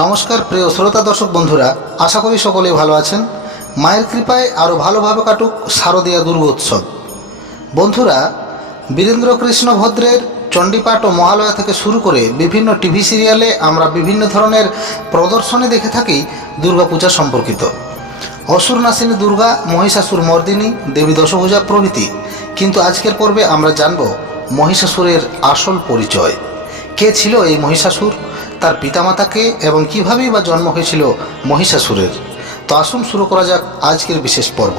নমস্কার প্রিয় শ্রোতা দর্শক বন্ধুরা, আশা করি সকলেই ভালো আছেন। মায়ের কৃপায় আরও ভালোভাবে কাটুক শারদীয়া দুর্গোৎসব। বন্ধুরা বীরেন্দ্র কৃষ্ণ ভদ্রের চণ্ডীপাঠ ও মহালয়া থেকে শুরু করে বিভিন্ন টিভি সিরিয়ালে আমরা বিভিন্ন ধরনের প্রদর্শনী দেখে থাকি দুর্গাপূজা সম্পর্কিত। অসুর নাসিনী দুর্গা, মহিষাসুর মর্দিনী, দেবী দশভূজা প্রভৃতি। কিন্তু আজকের পর্বে আমরা জানব মহিষাসুরের আসল পরিচয়। কে ছিল এই মহিষাসুর? তার পিতামাতাকে এবং কীভাবেই বা জন্ম হয়েছিল মহিষাসুরের। তো আসুন শুরু করা যাক আজকের বিশেষ পর্ব।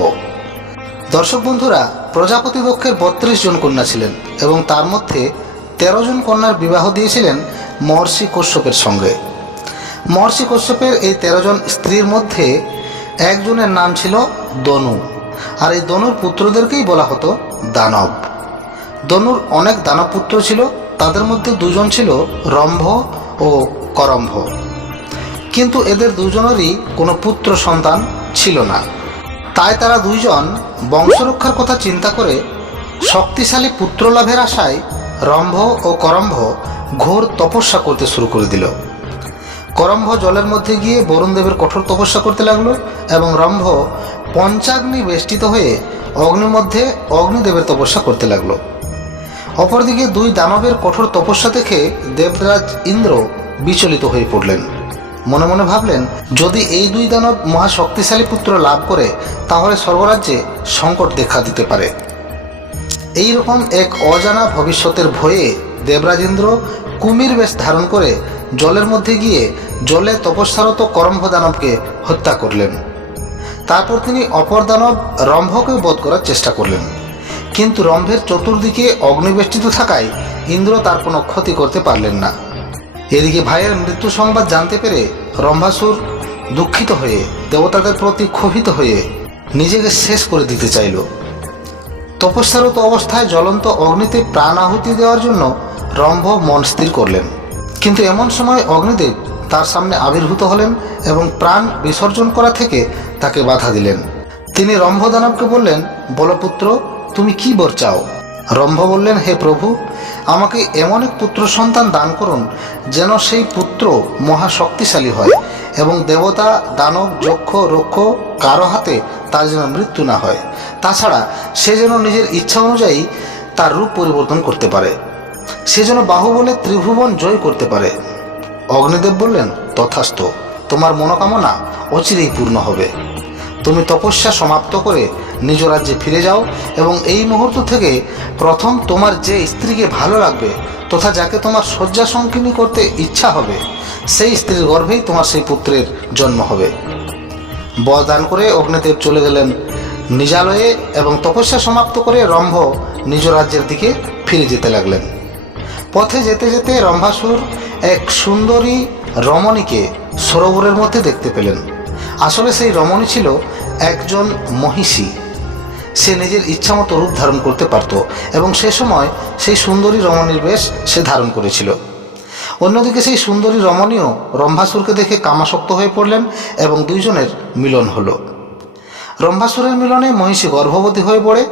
দর্শক বন্ধুরা, প্রজাপতি দক্ষের বত্রিশ জন কন্যা ছিলেন এবং তার মধ্যে তেরো জন কন্যার বিবাহ দিয়েছিলেন মহর্ষি কশ্যপের সঙ্গে। মহর্ষি কশ্যপের এই তেরো জন স্ত্রীর মধ্যে একজনের নাম ছিল দনু, আর এই দনুর পুত্রদেরকেই বলা হতো দানব। দনুর অনেক দানব পুত্র ছিল, তাদের মধ্যে দুজন ছিল রম্ভ ও করম্ভ। কিন্তু এদের দুজনেরই কোনো পুত্র সন্তান ছিল না। তাই তারা দুইজন বংশরক্ষার কথা চিন্তা করে শক্তিশালী পুত্র লাভের আশায় রম্ভ ও করম্ভ ঘোর তপস্যা করতে শুরু করে দিল। করম্ভ জলের মধ্যে গিয়ে বরুণদেবের কঠোর তপস্যা করতে লাগল এবং রম্ভ পঞ্চাগ্নি বেষ্টিত হয়ে অগ্নির মধ্যে অগ্নিদেবের তপস্যা করতে লাগল। অপরদিকে দুই দানবের কঠোর তপস্যা দেখে দেবরাজ ইন্দ্র বিচলিত হয়ে পড়লেন। মনে মনে ভাবলেন, যদি এই দুই দানব মহাশক্তিশালী পুত্র লাভ করে, তাহলে স্বর্গরাজ্যে সংকট দেখা দিতে পারে। এই রকম এক অজানা ভবিষ্যতের ভয়ে দেবরাজ ইন্দ্র কুমির বেশ ধারণ করে জলের মধ্যে গিয়ে জলে তপস্যারত করম্ভ দানবকে হত্যা করলেন। তারপর তিনি অপর দানব রম্ভকে বধ করার চেষ্টা করলেন। কিন্তু রম্ভের চতুর্দিকে অগ্নিবেষ্টিত থাকায় ইন্দ্র তার কোনো ক্ষতি করতে পারলেন না। এদিকে ভাইয়ের মৃত্যু সংবাদ জানতে পেরে রম্ভাসুর দুঃখিত হয়ে দেবতাদের প্রতি ক্ষোভিত হয়ে নিজেকে শেষ করে দিতে চাইল। তপস্যারত অবস্থায় জ্বলন্ত অগ্নিতে প্রাণ আহুতি দেওয়ার জন্য রম্ভ মন স্থির করলেন। কিন্তু এমন সময় অগ্নিদেব তার সামনে আবির্ভূত হলেন এবং প্রাণ বিসর্জন করা থেকে তাকে বাধা দিলেন। তিনি রম্ভ দানবকে বললেন, বলপুত্র তুমি কি বর চাও? রম্ভ বললেন, হে প্রভু, আমাকে এমন এক পুত্র সন্তান দান করুন যেন সেই পুত্র মহা শক্তিশালী হয় এবং দেবতা, দানব, যক্ষ, রক্ষ কারও হাতে তার যেন মৃত্যু না হয়। তাছাড়া সে যেন নিজের ইচ্ছা অনুযায়ী তার রূপ পরিবর্তন করতে পারে। সে যেন বাহুবলে ত্রিভুবন জয় করতে পারে। অগ্নিদেব বললেন, তথাস্থ। তোমার মনোকামনা অচিরেই পূর্ণ হবে। তুমি তপস্যা সমাপ্ত করে নিজ রাজ্যে ফিরে যাও এবং এই মুহূর্ত থেকে প্রথম তোমার যে স্ত্রীকে ভালো লাগবে তথা যাকে তোমার শয্যা সংকীর্ণ করতে ইচ্ছা হবে, সেই স্ত্রীর গর্ভেই তোমার সেই পুত্রের জন্ম হবে। বরদান করে অগ্নিদেব চলে গেলেন নিজালয়ে এবং তপস্যা সমাপ্ত করে রম্ভ নিজ রাজ্যের দিকে ফিরে যেতে লাগলেন। পথে যেতে যেতে রম্ভাসুর এক সুন্দরী রমণীকে সরোবরের মধ্যে দেখতে পেলেন। আসলে সেই রমণী ছিল একজন মহিষী। সে নিজের ইচ্ছামতো রূপ ধারণ করতে পারত এবং সে সময় সেই সুন্দরী রমণীর বেশ সে ধারণ করেছিল। অন্যদিকে সেই সুন্দরী রমণীও রম্ভাসুরকে দেখে কামাসক্ত হয়ে পড়লেন এবং দুইজনের মিলন হলো। রম্ভাসুরের মিলনে মহিষী গর্ভবতী হয়ে পড়ে।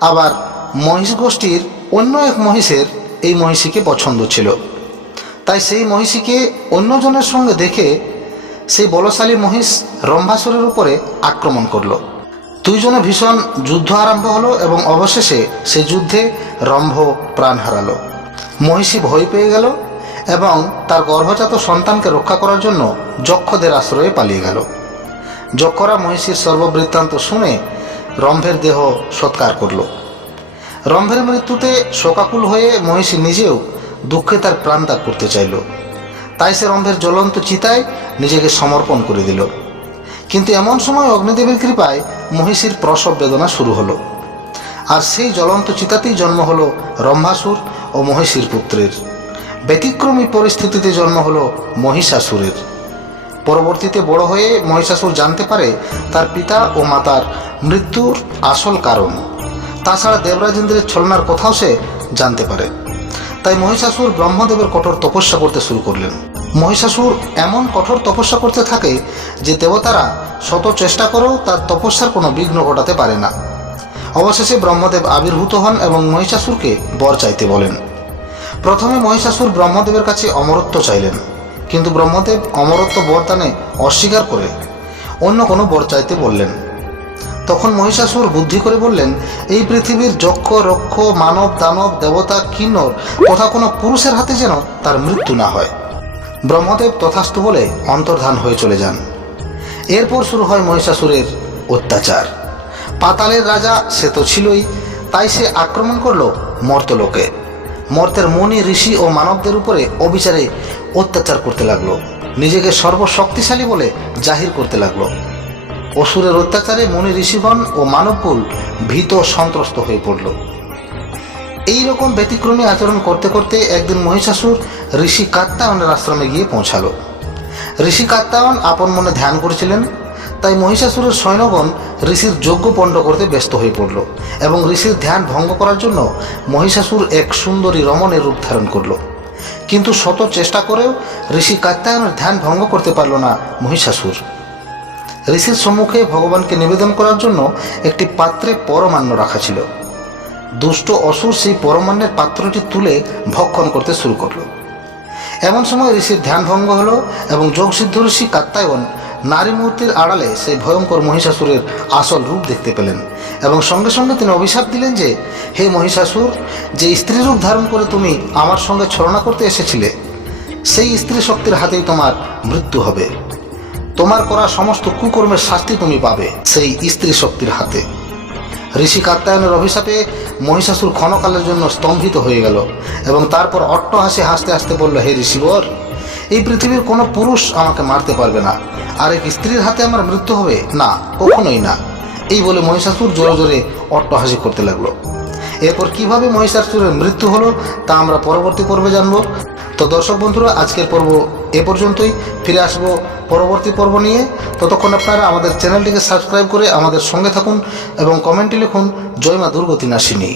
আবার মহিষ গোষ্ঠীর অন্য এক মহিষের এই মহিষীকে পছন্দ ছিল। তাই সেই মহিষীকে অন্যজনের সঙ্গে দেখে সেই বলশালী মহিষ রম্ভাসুরের উপরে আক্রমণ করল। দুইজনে ভীষণ যুদ্ধ আরম্ভ হলো এবং অবশেষে সে যুদ্ধে রম্ভ প্রাণ হারালো। মহিষী ভয় পেয়ে গেল এবং তার গর্ভজাত সন্তানকে রক্ষা করার জন্য যক্ষদের আশ্রয়ে পালিয়ে গেল। যক্ষরা মহিষীর সর্ববৃত্তান্ত শুনে রম্ভের দেহ সৎকার করল। রম্ভের মৃত্যুতে শোকাকুল হয়ে মহিষী নিজেও দুঃখে তার প্রাণ ত্যাগ করতে চাইল। তাই সে রম্ভের জ্বলন্ত চিতায় নিজেকে সমর্পণ করে দিল। কিন্তু এমন সময় অগ্নিদেবের কৃপায় মহিষীর প্রসব বেদনা শুরু হলো। আর সেই জ্বলন্ত চিতাতেই জন্ম হলো রম্ভাসুর ও মহিষীর পুত্রের। ব্যতিক্রমী পরিস্থিতিতে জন্ম হলো মহিষাসুরের। পরবর্তীতে বড় হয়ে মহিষাসুর জানতে পারে তার পিতা ও মাতার মৃত্যুর আসল কারণ। তাছাড়া দেবরাজেন্দ্রের ছলনার কথাও সে জানতে পারে। তাই মহিষাসুর ব্রহ্মদেবের কঠোর তপস্যা করতে শুরু করলেন। মহিষাসুর এমন কঠোর তপস্যা করতে থাকে যে দেবতারা শত চেষ্টা করেও তার তপস্যার কোনো বিঘ্ন ঘটাতে পারে না। অবশেষে ব্রহ্মদেব আবির্ভূত হন এবং মহিষাসুরকে বর চাইতে বলেন। প্রথমে মহিষাসুর ব্রহ্মদেবের কাছে অমরত্ব চাইলেন, কিন্তু ব্রহ্মদেব অমরত্ব বরদানে অস্বীকার করে অন্য কোনো বর চাইতে বললেন। তখন মহিষাসুর বুদ্ধি করে বললেন, এই পৃথিবীর যক্ষ, রক্ষ, মানব, দানব, দেবতা, কিন্নর তথা কোনো পুরুষের হাতে যেন তার মৃত্যু না হয়। ব্রহ্মদেব তথাস্তু বলে অন্তর্ধান হয়ে চলে যান। এরপর শুরু হয় মহিষাসুরের অত্যাচার। পাতালের রাজা সে তো ছিলই, তাই সে আক্রমণ করল মর্তলোকে মর্তের মনি, ঋষি ও মানবদের উপরে অবিচারে অত্যাচার করতে লাগল। নিজেকে সর্বশক্তিশালী বলে জাহির করতে লাগল। অসুরের অত্যাচারে মনি, ঋষিগণ ও মানবকুল ভীত সন্ত্রস্ত হয়ে পড়ল। এই রকম ব্যতিক্রমী আচরণ করতে করতে একদিন মহিষাসুর ঋষি কাত্তায়নের আশ্রমে গিয়ে পৌঁছালো। ঋষি কাত্তায়ন আপন মনে ধ্যান করেছিলেন, তাই মহিষাসুরের সৈন্যগণ ঋষির যজ্ঞ পণ্ড করতে ব্যস্ত হয়ে পড়ল এবং ঋষির ধ্যান ভঙ্গ করার জন্য মহিষাসুর এক সুন্দরী রমণের রূপ ধারণ করল। কিন্তু শত চেষ্টা করেও ঋষি কাত্তায়নের ধ্যান ভঙ্গ করতে পারল না মহিষাসুর। ঋষির সম্মুখে ভগবানকে নিবেদন করার জন্য একটি পাত্রে পরমান্ন রাখা ছিল। দুষ্ট অসুর সেই পরমান্নের পাত্রটি তুলে ভক্ষণ করতে শুরু করল। এমন সময় ঋষির ধ্যান ভঙ্গ হলো এবং যোগসিদ্ধ ঋষি কাত্তায়ন নারী মূর্তির আড়ালে সেই ভয়ঙ্কর মহিষাসুরের আসল রূপ দেখতে পেলেন এবং সঙ্গে সঙ্গে তিনি অভিশাপ দিলেন যে, হে মহিষাসুর, যে স্ত্রী রূপ ধারণ করে তুমি আমার সঙ্গে ছলনা করতে এসেছিলে, সেই স্ত্রী শক্তির হাতেই তোমার মৃত্যু হবে। তোমার করা সমস্ত কুকর্মের শাস্তি তুমি পাবে সেই স্ত্রী শক্তির হাতে। ঋষি কাত্তায়নের অভিশাপে মহিষাসুর ক্ষণকালের জন্য স্তম্ভিত হয়ে গেল এবং তারপর অট্ট হাসি হাসতে হাসতে বলল, হে ঋষিবর, এই পৃথিবীর কোনো পুরুষ আমাকে মারতে পারবে না। আর এক স্ত্রীর হাতে আমার মৃত্যু হবে? না, কখনোই না। এই বলে মহিষাসুর জোরে জোরে অট্ট হাসি করতে লাগল। এরপর কীভাবে মহিষাসুরের মৃত্যু হলো তা আমরা পরবর্তী পর্বে জানব। তো দর্শক বন্ধুরা, আজকের পর্ব এ পর্যন্তই। ফিরে আসব পরবর্তী পর্ব নিয়ে। ততক্ষণ আপনারা আমাদের চ্যানেলটিকে সাবস্ক্রাইব করে আমাদের সঙ্গে থাকুন এবং কমেন্টে লিখুন, জয় মা দুর্গতি নাশিনী